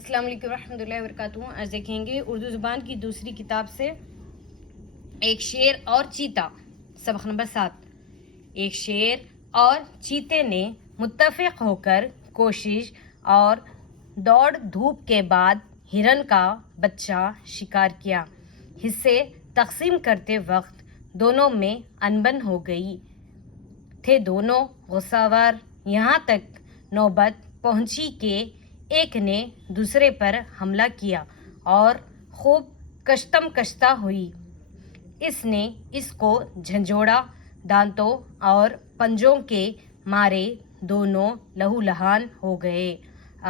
السلام علیکم ورحمۃ اللہ وبرکاتہ۔ آج دیکھیں گے اردو زبان کی دوسری کتاب سے ایک شیر اور چیتا، سبق نمبر 7۔ ایک شیر اور چیتے نے متفق ہو کر کوشش اور دوڑ دھوپ کے بعد ہرن کا بچہ شکار کیا۔ حصے تقسیم کرتے وقت دونوں میں انبن ہو گئی۔ تھے دونوں غصہ ور، یہاں تک نوبت پہنچی کہ ایک نے دوسرے پر حملہ کیا اور خوب کشتم کشتہ ہوئی۔ اس نے اس کو جھنجھوڑا، دانتوں اور پنجوں کے مارے دونوں لہو لہان ہو گئے،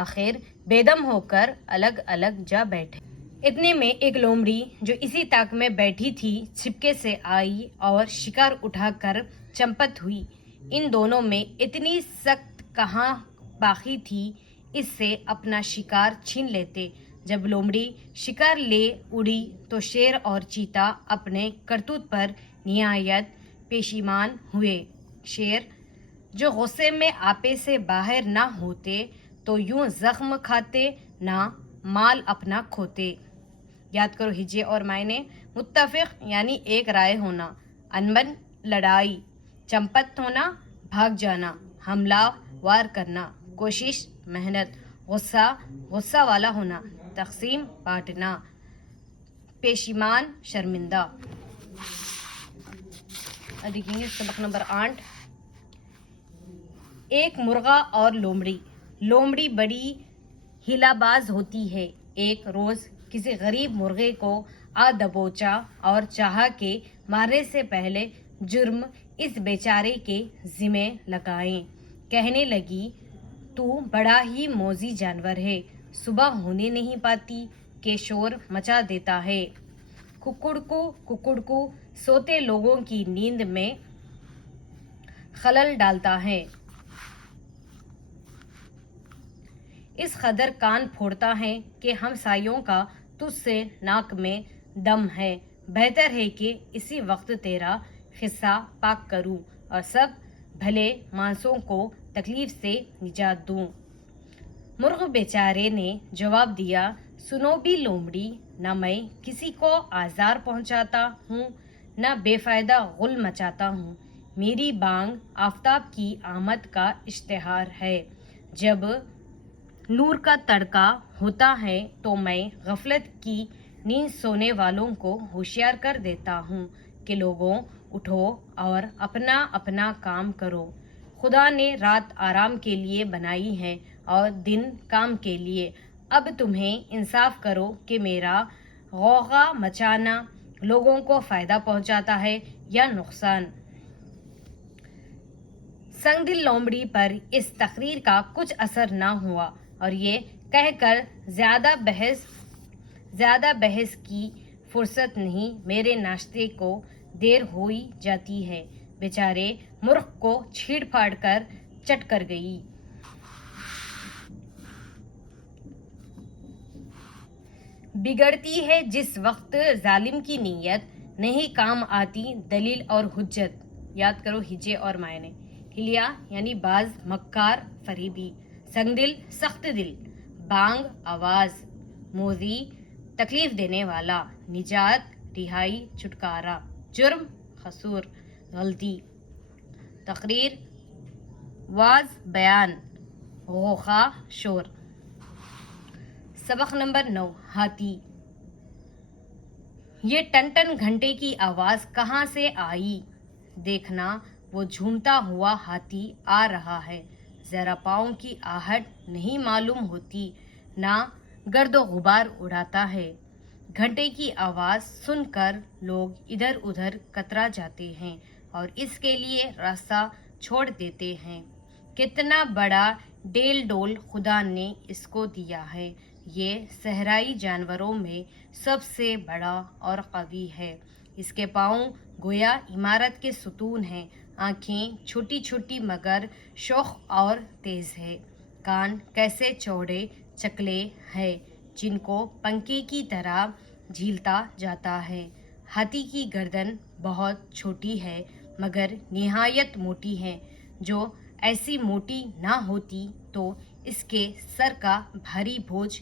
آخر بے دم ہو کر الگ الگ جا بیٹھے۔ اتنے میں ایک لومڑی جو اسی طاق میں بیٹھی تھی چھپکے سے آئی اور شکار اٹھا کر چمپت ہوئی۔ ان دونوں میں اتنی سخت کہاں باقی تھی، اس سے اپنا شکار چھین لیتے۔ جب لومڑی شکار لے اڑی تو شیر اور چیتا اپنے کرتوت پر نہایت پشیمان ہوئے۔ شیر جو غصے میں آپے سے باہر نہ ہوتے تو یوں زخم کھاتے نہ مال اپنا کھوتے۔ یاد کرو ہجے اور معنی۔ متفق یعنی ایک رائے ہونا، انبن لڑائی، چمپت ہونا بھاگ جانا، حملہ وار کرنا، کوشش محنت، غصہ والا ہونا، تقسیم بانٹنا، پشیمان شرمندہ۔ دیکھیں گے سبق نمبر 8۔ ایک مرغا اور لومڑی۔ لومڑی بڑی ہیلا باز ہوتی ہے۔ ایک روز کسی غریب مرغے کو آ دبوچا اور چاہا کہ مارنے سے پہلے جرم اس بیچارے کے ذمہ لگائیں۔ کہنے لگی، تو بڑا ہی موذی جانور ہے، صبح ہونے نہیں پاتی کہ شور مچا دیتا ہے، ککڑکو سوتے لوگوں کی نیند میں خلل ڈالتا ہے، اس قدر کان پھوڑتا ہے کہ ہمسایوں کا تجھ سے ناک میں دم ہے، بہتر ہے کہ اسی وقت تیرا قصہ پاک کروں اور سب بھلے مانسوں کو تکلیف سے نجات دوں۔ مرغ بیچارے نے جواب دیا، سنو بھی لومڑی، نہ میں کسی کو آزار پہنچاتا ہوں نہ بے فائدہ غل مچاتا ہوں، میری بانگ آفتاب کی آمد کا اشتہار ہے۔ جب نور کا تڑکا ہوتا ہے تو میں غفلت کی نیند سونے والوں کو ہوشیار کر دیتا ہوں کہ لوگوں اٹھو اور اپنا اپنا کام کرو، خدا نے رات آرام کے لیے بنائی ہے اور دن کام کے لیے، اب تمہیں انصاف کرو کہ میرا غوغا مچانا لوگوں کو فائدہ پہنچاتا ہے یا نقصان۔ سنگ دل لومڑی پر اس تقریر کا کچھ اثر نہ ہوا اور یہ کہہ کر زیادہ بحث کی فرصت نہیں، میرے ناشتے کو دیر ہوئی جاتی ہے، بیچارے مرغ کو چھیڑ پھاڑ کر چٹ کر گئی۔ بگڑتی ہے جس وقت ظالم کی نیت، نہیں کام آتی دلیل اور حجت۔ یاد کرو ہجے اور معنی۔ ہلیا یعنی باز، مکار فریبی، سنگ دل سخت دل، بانگ آواز، موذی تکلیف دینے والا، نجات رہائی چھٹکارا، جرم قصور غلطی، تقریر واز بیان، غوغا شور۔ سبق نمبر 9۔ ہاتھی۔ یہ ٹن ٹن گھنٹے کی آواز کہاں سے آئی؟ دیکھنا وہ جھومتا ہوا ہاتھی آ رہا ہے، ذرا پاؤں کی آہٹ نہیں معلوم ہوتی، نہ گرد و غبار اڑاتا ہے۔ گھنٹے کی آواز سن کر لوگ ادھر ادھر کترا جاتے ہیں اور اس کے لیے راستہ چھوڑ دیتے ہیں۔ کتنا بڑا ڈیل ڈول خدا نے اس کو دیا ہے، یہ صحرائی جانوروں میں سب سے بڑا اور قوی ہے، اس کے پاؤں گویا عمارت کے ستون ہیں، آنکھیں چھوٹی چھوٹی مگر شوخ اور تیز ہے، کان کیسے چوڑے چکلے ہیں جن کو پنکھے کی طرح جھیلتا جاتا ہے۔ ہاتھی کی گردن بہت چھوٹی ہے مگر نہایت موٹی ہے، جو ایسی موٹی نہ ہوتی تو اس کے سر کا بھاری بوجھ